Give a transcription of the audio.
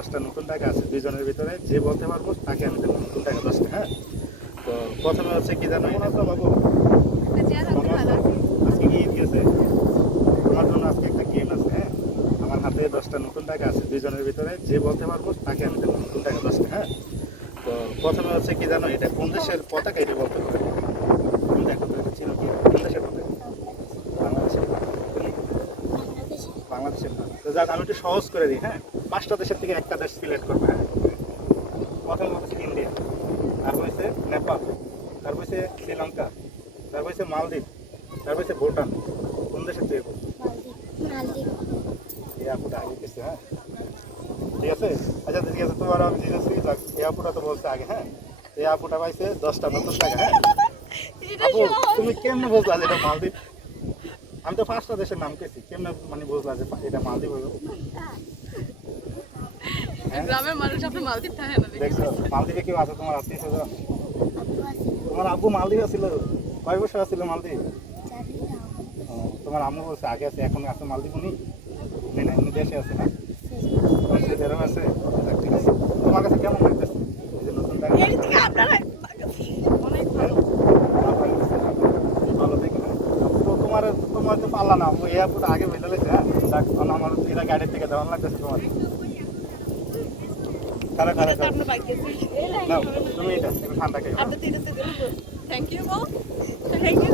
দশটা নতুন টাকা আছে দুইজনের ভিতরে যে বলতে পারব তাকে আমি দেবো নতুন টাকা দশটা হ্যাঁ? তো প্রথমে হচ্ছে কি জানো মনে আছে বাবু। আজকে কি ঈদ গেছে। তোমার জন্য আজকে একটা গেম আছে হ্যাঁ? আমার হাতে দশটা নতুন টাকা আছে দুইজনের ভিতরে যে বলতে পারব তাকে আমি দেবো নতুন টাকা দশটা হ্যাঁ? তো প্রথমে হচ্ছে কি জানো এটা কোন দেশের পতাকা এটা বলতে হবে তুমি দেখো তো এটা ছিল কি কোন দেশের পতাকা বাংলাদেশের তুমি? বাংলাদেশের না। তো যাক আমি একটু সহজ করে দিই হ্যাঁ? পাঁচটা দেশের থেকে একটা দেশ সিলেক্ট করবে হ্যাঁ? প্রথম হচ্ছে ইন্ডিয়া তারপর হচ্ছে নেপাল তারপর হচ্ছে শ্রীলঙ্কা তারপর হচ্ছে মালদ্বীপ তারপর হচ্ছে ভুটান। কোন দেশের থেকে? এই আপুটা আগে গেছে হ্যাঁ? ঠিক আছে? আচ্ছা ঠিক আছে তোমার আমি জিজ্ঞেস আপুটা তো বলছে আগে হ্যাঁ? এই আপুটা পাইছে দশটা নতুন টাকা হ্যাঁ? আপু তুমি কেমনে বুঝলা যে এটা মালদ্বীপ? আমি তো পাঁচটা দেশের নাম কেছি কেমনে মানে বুঝলা যে এটা মালদ্বীপ হইব? গ্রামের মানুষ আপনি মালদ্বীপ থাকে না দেখছ মালদ্বীপে কেউ আছে তোমার আত্মীয় স্বজন? তোমার আব্বু মালদ্বীপ ছিল কয় বছর আছিল মালদ্বীপ? তোমার আম্মু বলছে আগে আছে এখন আছে মালদ্বীপ উনি? উনি দেশে আছে না? দেশে যেরকম আছে? ঠিক আছে। তোমার কাছে কেমন লাগতেছে? এই যে নতুন তোমার তোমার তো পারলা না। ও এয়ারপোর্ট আগে বেলে লেছে যাক আমার এটা গাড়ির থেকে দেওয়ান লাগতেছে তোমার। খারা খারা খারা আপনার বাইক গেছে না। তুমি এটা ঠান্ডা খেয়ে থ্যাংক ইউ থ্যাংক ইউ